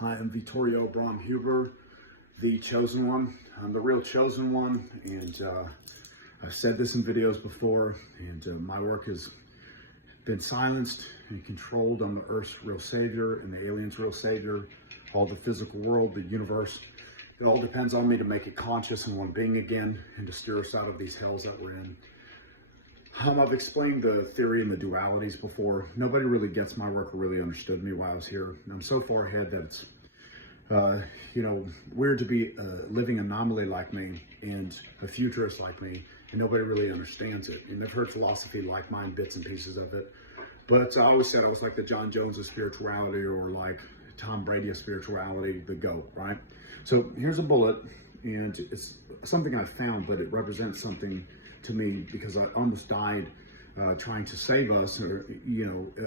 Hi, I'm Vittorio Bromhuber, the chosen one. I'm the real chosen one, and I've said this in videos before, and my work has been silenced and controlled. I'm the Earth's real savior and the aliens' real savior, all the physical world, the universe. It all depends on me to make it conscious and one being again, and to steer us out of these hells that we're in. I've explained the theory and the dualities before. Nobody really gets my work or really understood me while I was here. And I'm so far ahead that it's, weird to be a living anomaly like me and a futurist like me, and nobody really understands it. And I've heard philosophy like mine, bits and pieces of it. But I always said I was like the John Jones of spirituality, or like Tom Brady of spirituality, the GOAT, right? So here's a bullet, and it's something I found, but it represents something to me because I almost died trying to save us, or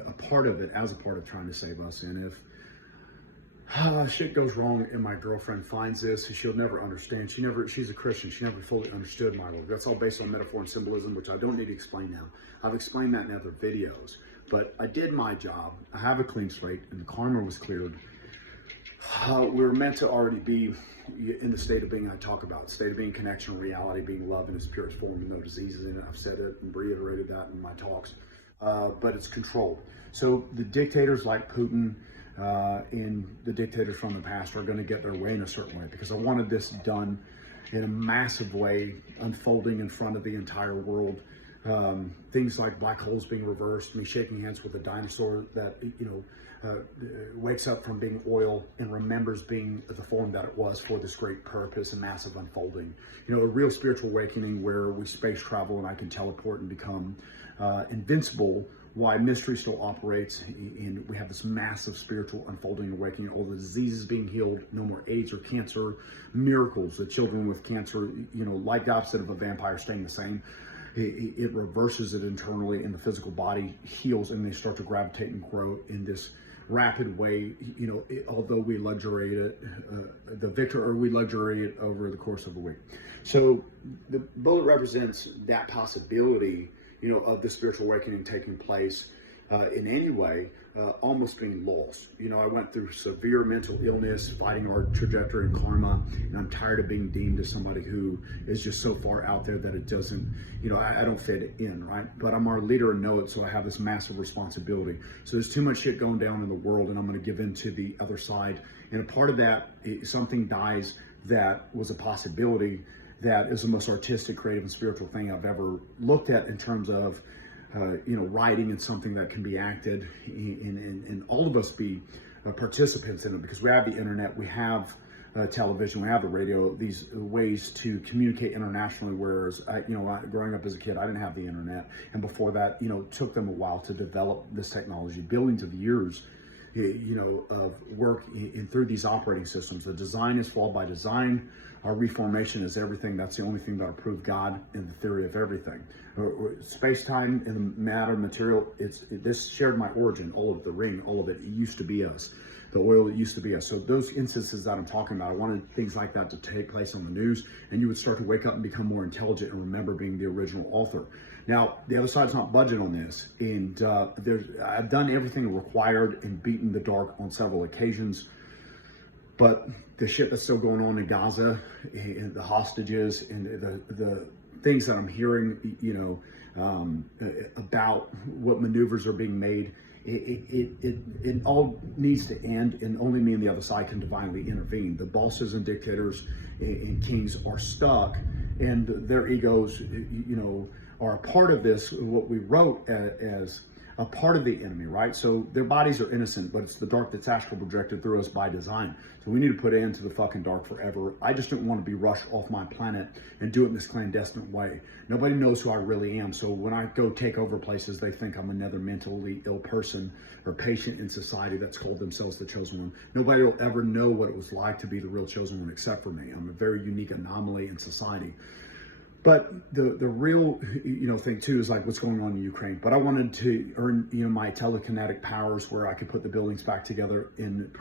a part of it as a part of trying to save us. And if shit goes wrong and my girlfriend finds this, she'll never understand. She's a Christian. She never fully understood my work. That's all based on metaphor and symbolism, which I don't need to explain now. I've explained that in other videos, but I did my job. I have a clean slate, and the karma was cleared. We were meant to already be in the state of being I talk about, state of being connection, reality, being love in its purest form, with no diseases in it. I've said it and reiterated that in my talks, but it's controlled. So the dictators like Putin and the dictators from the past are going to get their way in a certain way, because I wanted this done in a massive way, unfolding in front of the entire world. Things like black holes being reversed, me shaking hands with a dinosaur that, wakes up from being oil and remembers being the form that it was for this great purpose and massive unfolding. A real spiritual awakening where we space travel and I can teleport and become invincible, why mystery still operates, and we have this massive spiritual unfolding awakening, all the diseases being healed, no more AIDS or cancer, miracles, the children with cancer, like the opposite of a vampire staying the same. It reverses it internally, and the physical body heals, and they start to gravitate and grow in this rapid way. Although we luxuriate it, we luxuriate it over the course of a week. So the bullet represents that possibility, of the spiritual awakening taking place in any way, almost being lost. I went through severe mental illness, fighting our trajectory and karma, and I'm tired of being deemed as somebody who is just so far out there that it doesn't, I don't fit in, right? But I'm our leader and know it, so I have this massive responsibility. So there's too much shit going down in the world, and I'm going to give in to the other side. And a part of that, something dies that was a possibility, that is the most artistic, creative, and spiritual thing I've ever looked at in terms of writing and something that can be acted, and all of us be participants in it, because we have the internet, we have television, we have the radio, these ways to communicate internationally, whereas growing up as a kid, I didn't have the internet, and before that, it took them a while to develop this technology, billions of years of work in through these operating systems. The design is flawed by design. Our reformation is everything. That's the only thing that will prove God in the theory of everything. Space-time and matter, material, this shared my origin, all of the ring, all of it used to be us. The oil that used to be us. So those instances that I'm talking about, I wanted things like that to take place on the news, and you would start to wake up and become more intelligent and remember being the original author. Now, the other side's not budging on this, and I've done everything required and beaten the dark on several occasions, but the shit that's still going on in Gaza, and the hostages, and the things that I'm hearing, about what maneuvers are being made, it all needs to end, and only me and the other side can divinely intervene. The bosses and dictators and kings are stuck, and their egos, are a part of this, what we wrote as a part of the enemy, right? So their bodies are innocent, but it's the dark that's astral projected through us by design. So we need to put an end to the fucking dark forever. I just don't want to be rushed off my planet and do it in this clandestine way. Nobody knows who I really am. So when I go take over places, they think I'm another mentally ill person or patient in society that's called themselves the chosen one. Nobody will ever know what it was like to be the real chosen one except for me. I'm a very unique anomaly in society. But the real, thing too is like what's going on in Ukraine. But I wanted to earn, my telekinetic powers where I could put the buildings back together in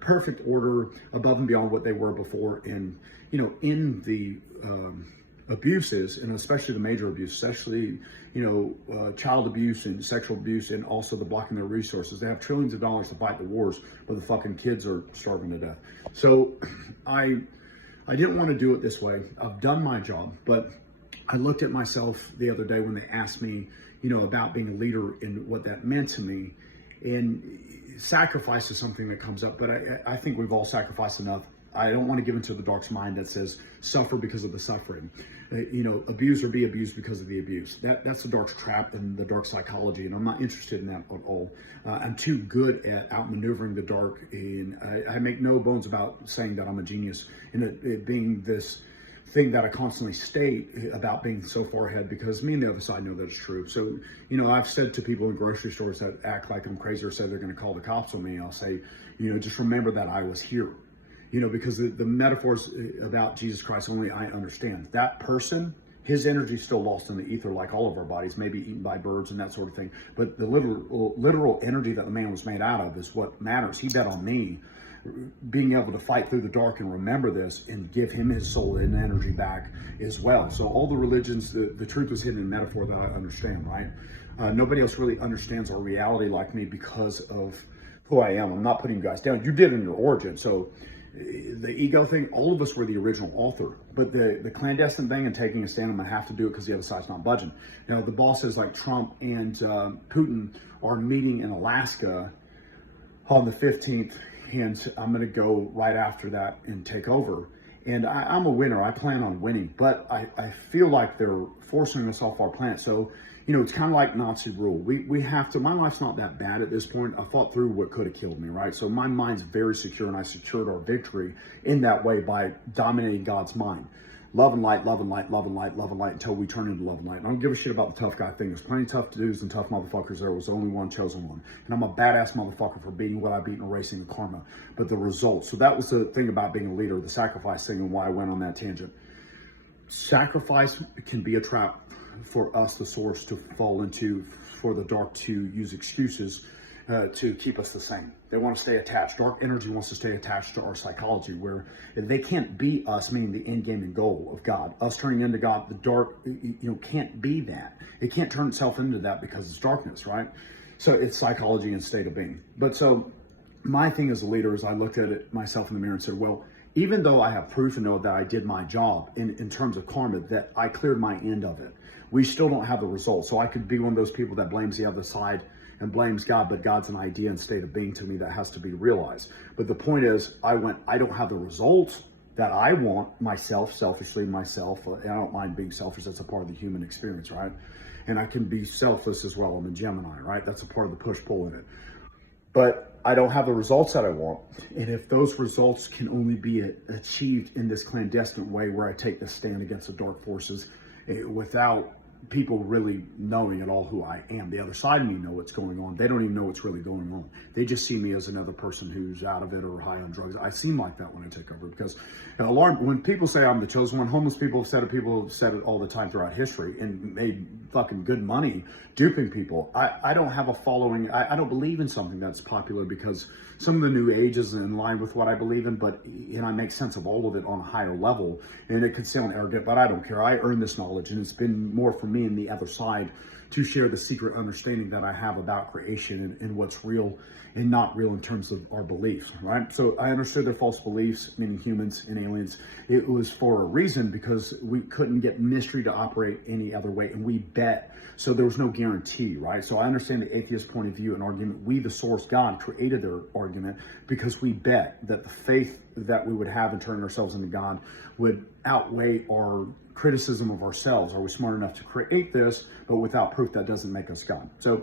perfect order, above and beyond what they were before. And, in the abuses, and especially the major abuse, especially, child abuse and sexual abuse, and also the blocking their resources. They have trillions of dollars to fight the wars, but the fucking kids are starving to death. So I didn't want to do it this way. I've done my job, but I looked at myself the other day when they asked me, about being a leader and what that meant to me. And sacrifice is something that comes up, but I think we've all sacrificed enough. I don't want to give into the dark's mind that says suffer because of the suffering, abuse or be abused because of the abuse. That's the dark's trap and the dark psychology, and I'm not interested in that at all. I'm too good at outmaneuvering the dark, and I make no bones about saying that I'm a genius, and it being this thing that I constantly state about being so far ahead, because me and the other side know that it's true. So, I've said to people in grocery stores that act like I'm crazy or say they're going to call the cops on me, I'll say, just remember that I was here. Because the metaphors about Jesus Christ only I understand. That person, his energy is still lost in the ether, like all of our bodies, maybe eaten by birds and that sort of thing. But the literal energy that the man was made out of is what matters. He bet on me being able to fight through the dark and remember this and give him his soul and energy back as well. So all the religions, the truth was hidden in metaphor that I understand, right? Nobody else really understands our reality like me because of who I am. I'm not putting you guys down. You did in your origin. So the ego thing, all of us were the original author, but the clandestine thing and taking a stand, I'm gonna have to do it because the other side's not budging. Now, the bosses like Trump and Putin are meeting in Alaska on the 15th, and I'm gonna go right after that and take over. And I'm a winner. I plan on winning, but I feel like they're forcing us off our planet. So, it's kind of like Nazi rule. We have to, my life's not that bad at this point. I fought through what could have killed me, right? So my mind's very secure, and I secured our victory in that way by dominating God's mind. Love and light, love and light, love and light, love and light, until we turn into love and light. And I don't give a shit about the tough guy thing. There's plenty of tough dudes and tough motherfuckers. There was only one chosen one. And I'm a badass motherfucker for beating what I beat and erasing the karma. But the results. So that was the thing about being a leader, the sacrifice thing, and why I went on that tangent. Sacrifice can be a trap for us, the source, to fall into, for the dark to use excuses to keep us the same. They want to stay attached. Dark energy wants to stay attached to our psychology, where they can't be us, meaning the end game and goal of God. Us turning into God, the dark, can't be that. It can't turn itself into that because it's darkness, right? So it's psychology and state of being. But so my thing as a leader is I looked at it myself in the mirror and said, well, even though I have proof and know that I did my job in terms of karma, that I cleared my end of it, we still don't have the results. So I could be one of those people that blames the other side and blames God, but God's an idea and state of being to me that has to be realized. But the point is, I don't have the results that I want myself, selfishly myself. I don't mind being selfish. That's a part of the human experience, right? And I can be selfless as well. I'm a Gemini, right? That's a part of the push-pull in it. But I don't have the results that I want. And if those results can only be achieved in this clandestine way, where I take the stand against the dark forces without people really knowing at all who I am. The other side of me know what's going on. They don't even know what's really going on. They just see me as another person who's out of it or high on drugs. I seem like that when I take over, because when people say I'm the chosen one, homeless people have said it, people have said it all the time throughout history and made fucking good money duping people. I don't have a following. I don't believe in something that's popular because some of the new age is in line with what I believe in, but I make sense of all of it on a higher level. And it could sound arrogant, but I don't care. I earned this knowledge, and it's been more for me and the other side to share the secret understanding that I have about creation and what's real and not real in terms of our beliefs, right? So I understood their false beliefs, meaning humans and aliens. It was for a reason, because we couldn't get mystery to operate any other way, and we bet. So there was no guarantee, right? So I understand the atheist point of view and argument. We, the source, God, created their argument because we bet that the faith that we would have in turning ourselves into God would outweigh our criticism of ourselves. Are we smart enough to create this? But without proof, that doesn't make us God. So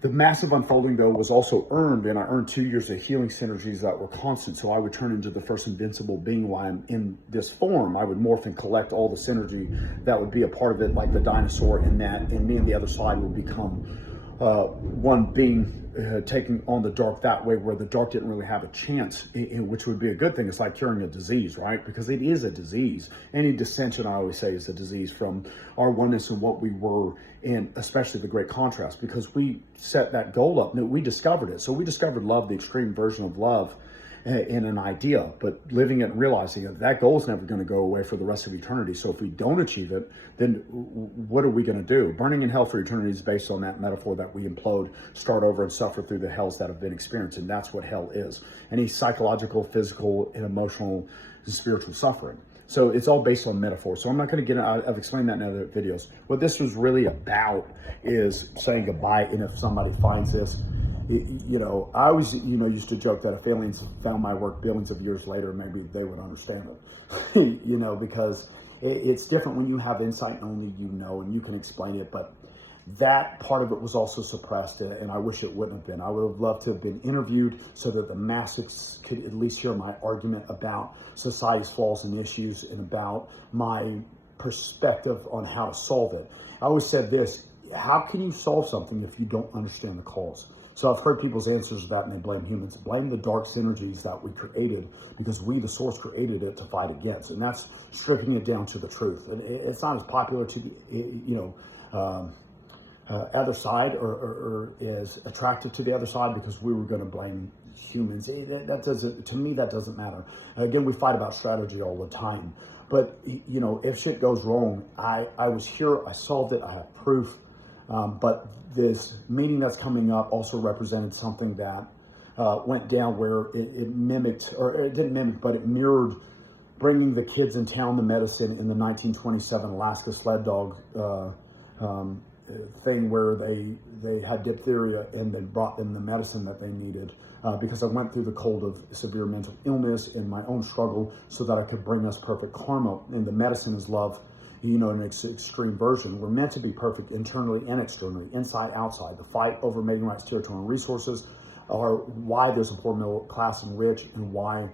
the massive unfolding, though, was also earned, and I earned 2 years of healing synergies that were constant. So I would turn into the first invincible being while I'm in this form. I would morph and collect all the synergy that would be a part of it, like the dinosaur, and me and the other side would become one being, taking on the dark that way, where the dark didn't really have a chance, which would be a good thing. It's like curing a disease, right? Because it is a disease. Any dissension, I always say, is a disease from our oneness and what we were, and especially the great contrast, because we set that goal up, we discovered it. So we discovered love, the extreme version of love, in an idea, but living it and realizing that goal is never going to go away for the rest of eternity. So if we don't achieve it, then what are we going to do? Burning in hell for eternity is based on that metaphor that we implode, start over, and suffer through the hells that have been experienced. And that's what hell is. Any psychological, physical, and emotional, spiritual suffering. So it's all based on metaphor. So I'm not going to I've explained that in other videos. What this was really about is saying goodbye. And if somebody finds this, I always, used to joke that if aliens found my work billions of years later, maybe they would understand it, because it's different when you have insight and only and you can explain it. But that part of it was also suppressed, and I wish it wouldn't have been. I would have loved to have been interviewed so that the masses could at least hear my argument about society's flaws and issues and about my perspective on how to solve it. I always said this: how can you solve something if you don't understand the cause? So I've heard people's answers to that, and they blame humans. Blame the dark synergies that we created, because we, the source, created it to fight against. And that's stripping it down to the truth. And it's not as popular to the, other side or is attracted to the other side, because we were going to blame humans. That doesn't, to me, that doesn't matter. Again, we fight about strategy all the time. But, if shit goes wrong, I was here, I solved it, I have proof. But this meeting that's coming up also represented something that went down where it mimicked, or it didn't mimic, but it mirrored bringing the kids in town the medicine in the 1927 Alaska sled dog thing, where they had diphtheria and they brought them the medicine that they needed, because I went through the cold of severe mental illness and my own struggle so that I could bring us perfect karma. And the medicine is love, an extreme version. We're meant to be perfect internally and externally, inside, outside. The fight over mating rights, territory, and resources are why there's a poor, middle class, and rich, and why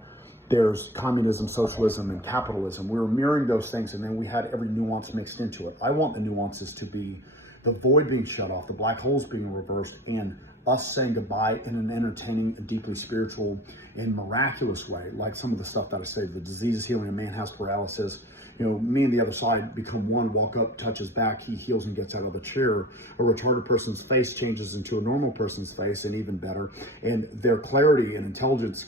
there's communism, socialism, and capitalism. We were mirroring those things, and then we had every nuance mixed into it. I want the nuances to be the void being shut off, the black holes being reversed, and us saying goodbye in an entertaining and deeply spiritual and miraculous way, like some of the stuff that I say, the disease is healing, a man has paralysis. Me and the other side become one, walk up, touch his back, he heals and gets out of the chair. A retarded person's face changes into a normal person's face, and even better. And their clarity and intelligence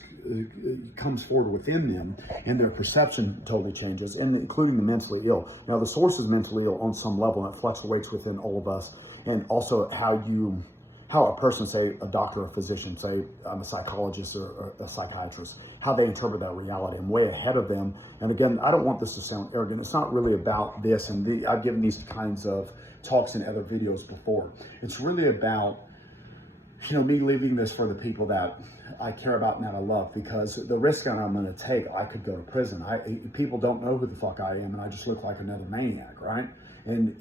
comes forward within them, and their perception totally changes, and including the mentally ill. Now, the source is mentally ill on some level, and it fluctuates within all of us. And also how a person, say a doctor or a physician, say I'm a psychologist or a psychiatrist, how they interpret that reality. I'm way ahead of them. And again, I don't want this to sound arrogant. It's not really about this. And I've given these kinds of talks in other videos before. It's really about, me leaving this for the people that I care about and that I love, because the risk that I'm going to take, I could go to prison. People don't know who the fuck I am, and I just look like another maniac, right? And,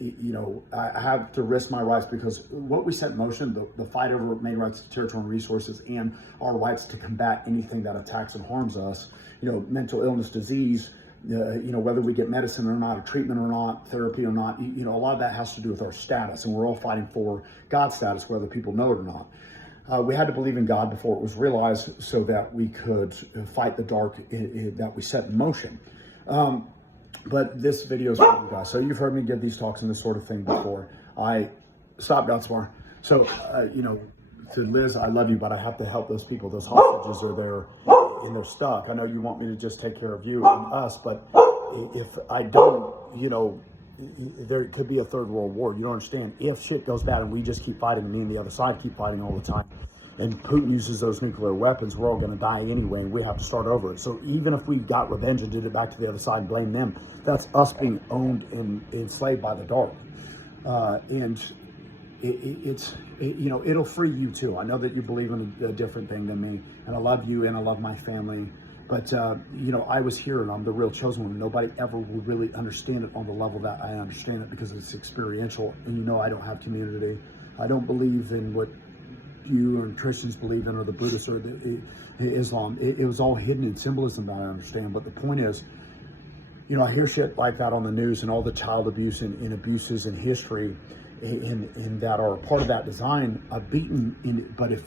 I have to risk my rights, because what we set in motion, the fight over mating rights, territory, and resources, and our rights to combat anything that attacks and harms us, mental illness, disease, whether we get medicine or not, or treatment or not, therapy or not, a lot of that has to do with our status. And we're all fighting for God's status, whether people know it or not. We had to believe in God before it was realized, so that we could fight the dark that we set in motion. But this video is for you guys. So you've heard me give these talks and this sort of thing before. Stop, Godsmar. So, to Liz, I love you, but I have to help those people. Those hostages are there and they're stuck. I know you want me to just take care of you and us, but if I don't, there could be a third world war. You don't understand. If shit goes bad and we just keep fighting, and me and the other side keep fighting all the time, and Putin uses those nuclear weapons, we're all going to die anyway, and we have to start over. So even if we got revenge and did it back to the other side and blame them, that's us being owned and enslaved by the dark. And it'll free you too. I know that you believe in a different thing than me, and I love you and I love my family. But, I was here, and I'm the real chosen one. Nobody ever will really understand it on the level that I understand it, because it's experiential. And I don't have community. I don't believe in what you and Christians believe in, or the Buddhists, or the Islam. It was all hidden in symbolism that I understand. But the point is, I hear shit like that on the news, and all the child abuse and abuses in history and that are a part of that design. I've beaten in it. But if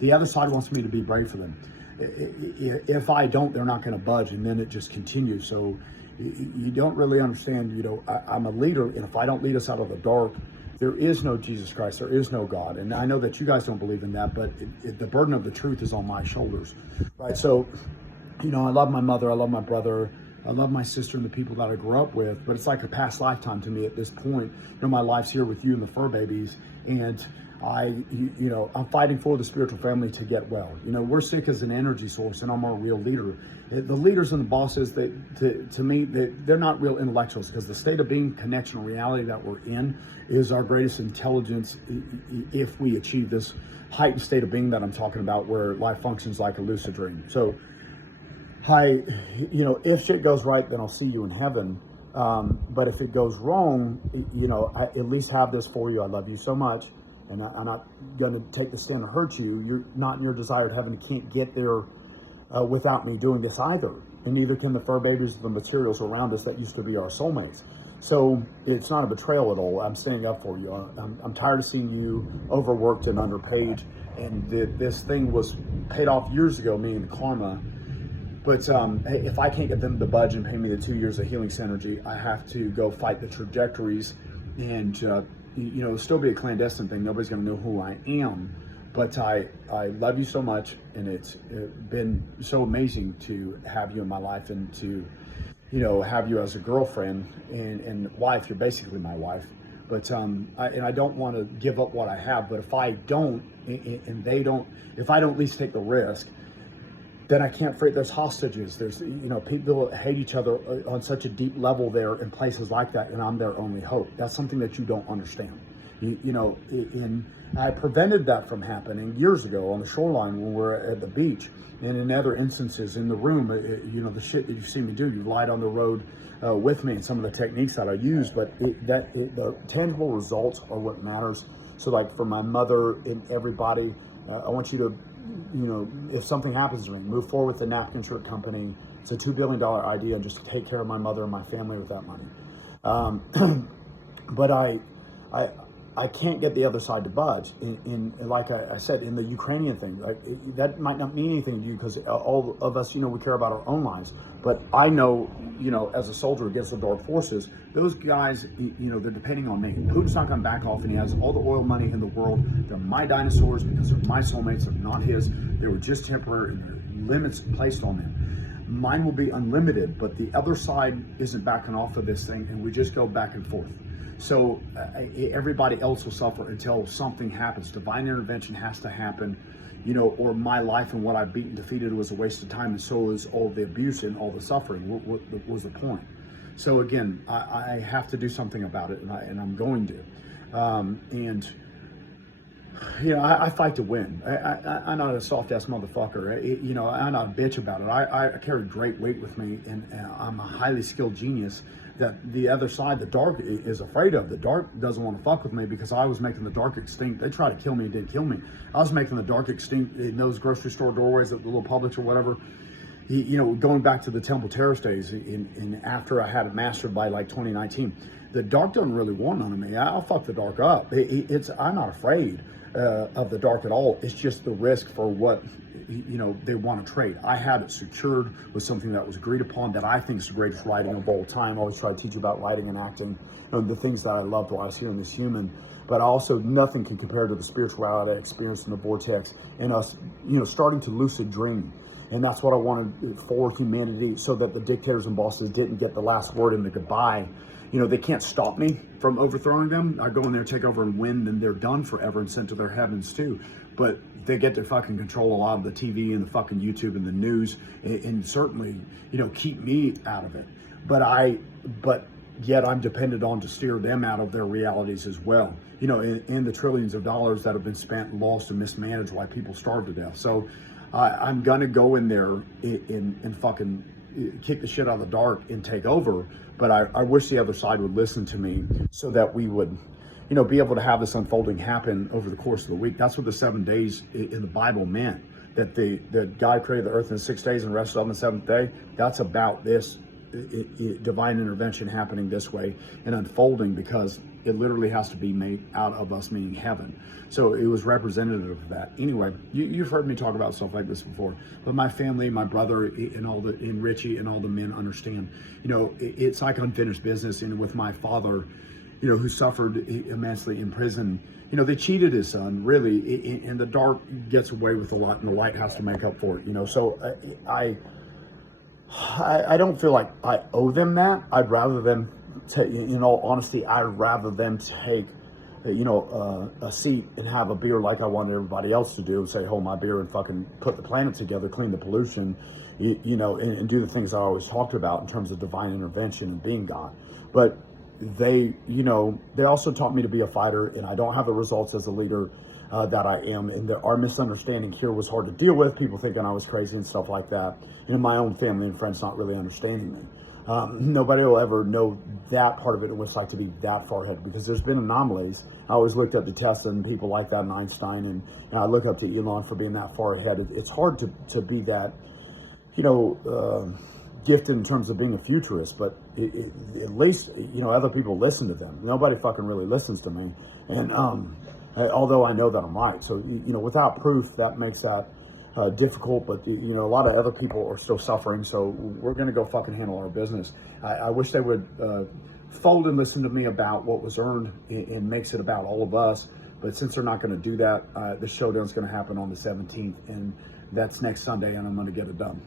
the other side wants me to be brave for them, if I don't, they're not going to budge, and then it just continues. So you don't really understand. I'm a leader, and if I don't lead us out of the dark, there is no Jesus Christ, there is no God. And I know that you guys don't believe in that, but the burden of the truth is on my shoulders, right? So, you know, I love my mother, I love my brother, I love my sister and the people that I grew up with, but it's like a past lifetime to me at this point. You know, my life's here with you and the fur babies, and I'm fighting for the spiritual family to get well. You know, we're sick as an energy source, and I'm our real leader. The leaders and the bosses, to me, they're not real intellectuals, because the state of being, connection, and reality that we're in is our greatest intelligence if we achieve this heightened state of being that I'm talking about, where life functions like a lucid dream. So, if shit goes right, then I'll see you in heaven. But if it goes wrong, I at least have this for you. I love you so much. And I'm not going to take the stand to hurt you. You're not in your desired heaven. You can't get there without me doing this either. And neither can the fur babies or the materials around us that used to be our soulmates. So it's not a betrayal at all. I'm standing up for you. I'm tired of seeing you overworked and underpaid. And this thing was paid off years ago, meaning karma. But if I can't get them to budge and pay me the 2 years of healing synergy, I have to go fight the trajectories and still be a clandestine thing. Nobody's going to know who I am, but I love you so much, and it's been so amazing to have you in my life, and to, have you as a girlfriend and wife. You're basically my wife. But I don't want to give up what I have. But if I don't, and they don't, if I don't at least take the risk, then I can't freight. There's hostages. There's, people hate each other on such a deep level there in places like that, and I'm their only hope. That's something that you don't understand. And I prevented that from happening years ago on the shoreline when we're at the beach, and in other instances in the room. The shit that you've seen me do. You lied on the road with me, and some of the techniques that I use, but the tangible results are what matters. So, like, for my mother and everybody, I want you to, if something happens to me, move forward with the napkin shirt company. It's a $2 billion idea, and just to take care of my mother and my family with that money. But I can't get the other side to budge. Like I said, in the Ukrainian thing, that might not mean anything to you, because all of us, we care about our own lives. But I know, as a soldier against the dark forces, those guys, they're depending on me. Putin's not going to back off, and he has all the oil money in the world. They're my dinosaurs because they're my soulmates. They're not his. They were just temporary, and there are limits placed on them. Mine will be unlimited, but the other side isn't backing off of this thing, and we just go back and forth. So everybody else will suffer until something happens. Divine intervention has to happen, or my life and what I've beaten, defeated was a waste of time, and so is all the abuse and all the suffering. What was the point? So again, I have to do something about it, and I'm going to. I fight to win. I'm not a soft-ass motherfucker. I'm not a bitch about it. I carry great weight with me, and I'm a highly skilled genius that the other side, the dark, is afraid of. The dark doesn't want to fuck with me, because I was making the dark extinct. They tried to kill me and didn't kill me. I was making the dark extinct in those grocery store doorways at the little Publix or whatever. Going back to the Temple Terrace days, and after I had it mastered by like 2019, the dark doesn't really want none of me. I'll fuck the dark up. I'm not afraid of the dark at all. It's just the risk for what they want to trade. I had it secured with something that was agreed upon, that I think is the greatest writing of all time. I always try to teach you about writing and acting, the things that I loved while I was here in this human. But also, nothing can compare to the spirituality I experienced in the vortex, and us, starting to lucid dream. And that's what I wanted for humanity, so that the dictators and bosses didn't get the last word in the goodbye. They can't stop me from overthrowing them. I go in there, take over and win, then they're done forever and sent to their heavens too. But they get to fucking control a lot of the TV and the fucking YouTube and the news, and certainly, keep me out of it. But yet I'm dependent on to steer them out of their realities as well. In the trillions of dollars that have been spent, lost, and mismanaged while people starve to death. So I'm gonna go in there and fucking kick the shit out of the dark and take over. But I wish the other side would listen to me, so that we would, be able to have this unfolding happen over the course of the week. That's what the 7 days in the Bible meant, that God created the earth in 6 days and rested on the seventh day. That's about this divine intervention happening this way and unfolding, because it literally has to be made out of us, meaning heaven. So it was representative of that. Anyway, you've heard me talk about stuff like this before, but my family, my brother, and Richie and all the men understand. It's like unfinished business. And with my father, who suffered immensely in prison. They cheated his son, really, and the dark gets away with a lot, and the light has to make up for it. So I don't feel like I owe them that. I'd rather them take, in all honesty, I'd rather them take, a seat and have a beer like I wanted everybody else to do, say, hold my beer and fucking put the planet together, clean the pollution, and do the things I always talked about in terms of divine intervention and being God. But they also taught me to be a fighter, and I don't have the results as a leader that I am. And our misunderstanding here was hard to deal with, people thinking I was crazy and stuff like that. And my own family and friends not really understanding me. Nobody will ever know that part of it and what it's like to be that far ahead, because there's been anomalies. I always looked up to Tesla and people like that, and Einstein, and I look up to Elon for being that far ahead. It's hard to be that, gifted in terms of being a futurist, but at least, other people listen to them. Nobody fucking really listens to me. And although I know that I'm right. So, without proof, that makes that difficult, but a lot of other people are still suffering, so we're going to go fucking handle our business. I wish they would fold and listen to me about what was earned and makes it about all of us, but since they're not going to do that, the showdown's going to happen on the 17th, and that's next Sunday, and I'm going to get it done.